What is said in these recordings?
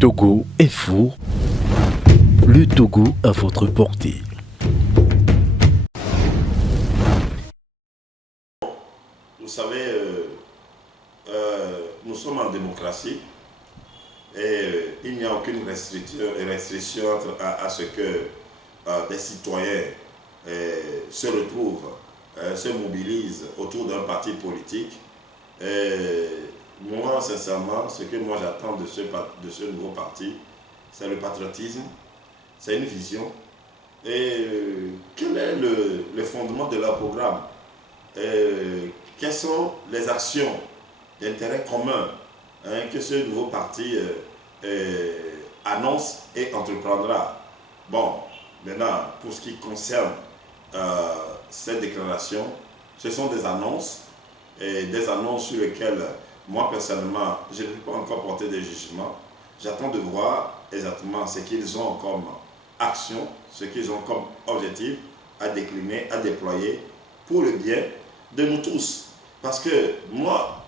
Togo Info, le Togo à votre portée. Vous savez, nous sommes en démocratie et il n'y a aucune restriction à ce que des citoyens se retrouvent, se mobilisent autour d'un parti politique. Moi, sincèrement, ce que moi j'attends de ce nouveau parti, c'est le patriotisme, c'est une vision. Et quel est le fondement de leur programme? Quelles sont les actions d'intérêt commun que ce nouveau parti annonce et entreprendra? Bon, maintenant, pour ce qui concerne cette déclaration, ce sont des annonces sur lesquelles moi personnellement, je ne peux pas encore porter des jugements. J'attends de voir exactement ce qu'ils ont comme action, ce qu'ils ont comme objectif à décliner, à déployer pour le bien de nous tous. Parce que moi,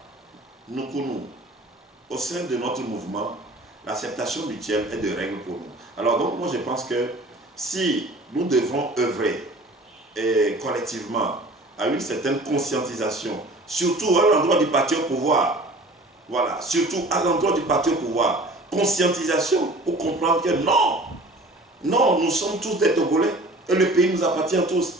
nous, au sein de notre mouvement, l'acceptation mutuelle est de règle pour nous. Alors donc moi je pense que si nous devons œuvrer collectivement à une certaine conscientisation, surtout à l'endroit du parti au pouvoir, voilà, surtout à l'endroit du parti au pouvoir, conscientisation pour comprendre que non, nous sommes tous des Togolais et le pays nous appartient tous.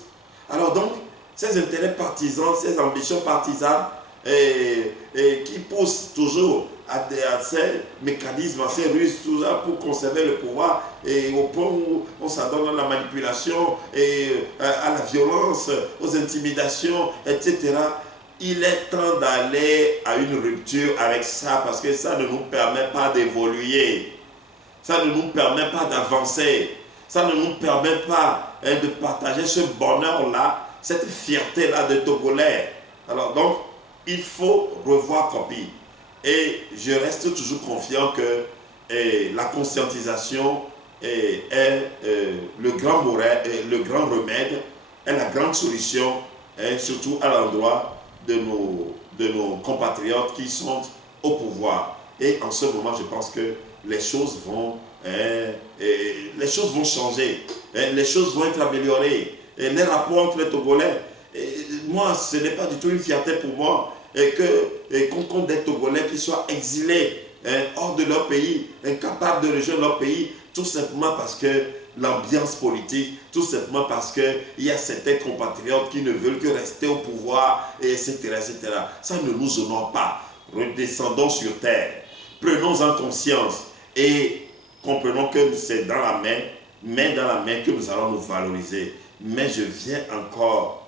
Alors donc, ces intérêts partisans, ces ambitions partisanes qui poussent toujours à ces mécanismes, à ces ruses, tout ça pour conserver le pouvoir et au point où on s'adonne à la manipulation et à la violence, aux intimidations, etc. Il est temps d'aller à une rupture avec ça parce que ça ne nous permet pas d'évoluer, ça ne nous permet pas d'avancer, ça ne nous permet pas de partager ce bonheur-là, cette fierté-là de Togolais. Alors donc, il faut revoir copie. Et je reste toujours confiant que la conscientisation est le grand remède, est la grande solution, surtout à l'endroit de nos compatriotes qui sont au pouvoir. Et en ce moment, je pense que les choses vont changer, les choses vont être améliorées. Et les rapports entre les Togolais, moi, ce n'est pas du tout une fierté pour moi qu'on compte des Togolais qui soient exilés hors de leur pays, incapables de rejoindre leur pays, tout simplement parce que l'ambiance politique, tout simplement parce qu'il y a certains compatriotes qui ne veulent que rester au pouvoir, etc., etc. Ça ne nous honore pas. Redescendons sur terre, prenons-en conscience et comprenons que c'est dans la main dans la main que nous allons nous valoriser. Mais je viens encore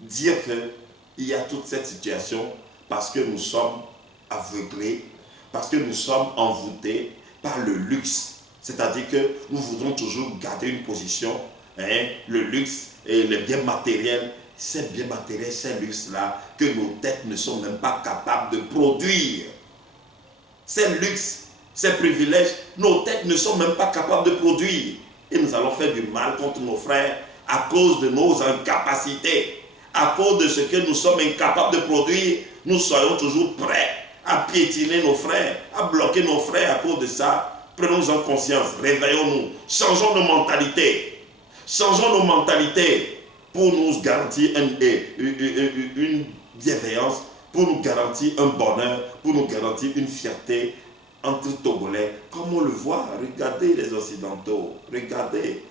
dire qu'il y a toute cette situation parce que nous sommes aveuglés, parce que nous sommes envoûtés par le luxe. C'est-à-dire que nous voudrons toujours garder une position, le luxe et les biens matériels, ces biens matériels, ces luxes-là, que nos têtes ne sont même pas capables de produire. Ces luxes, ces privilèges, nos têtes ne sont même pas capables de produire. Et nous allons faire du mal contre nos frères à cause de nos incapacités. À cause de ce que nous sommes incapables de produire, nous soyons toujours prêts à piétiner nos frères, à bloquer nos frères à cause de ça. Prenons-en conscience, réveillons-nous, changeons nos mentalités. Changeons nos mentalités pour nous garantir une bienveillance, pour nous garantir un bonheur, pour nous garantir une fierté entre Togolais. Comme on le voit, regardez les Occidentaux, regardez,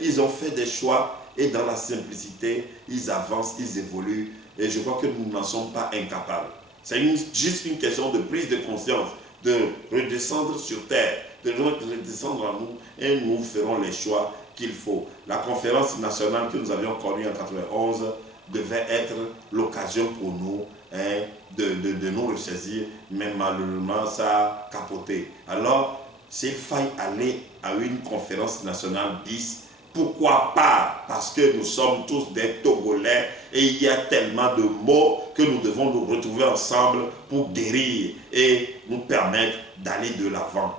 ils ont fait des choix et dans la simplicité, ils avancent, ils évoluent. Et je crois que nous n'en sommes pas incapables. C'est juste une question de prise de conscience, de redescendre sur terre, de redescendre en nous et nous ferons les choix qu'il faut. La conférence nationale que nous avions connue en 1991 devait être l'occasion pour nous de nous ressaisir, mais malheureusement ça a capoté. Alors, s'il faille aller à une conférence nationale bis, pourquoi pas? Parce que nous sommes tous des Togolais et il y a tellement de mots que nous devons nous retrouver ensemble pour guérir et nous permettre d'aller de l'avant.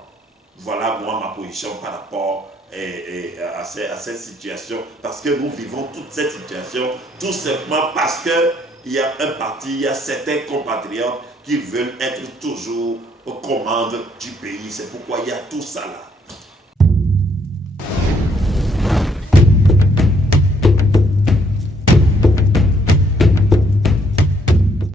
Voilà moi ma position par rapport à cette situation. Parce que nous vivons toute cette situation tout simplement parce qu'il y a un parti, il y a certains compatriotes qui veulent être toujours aux commandes du pays. C'est pourquoi il y a tout ça là.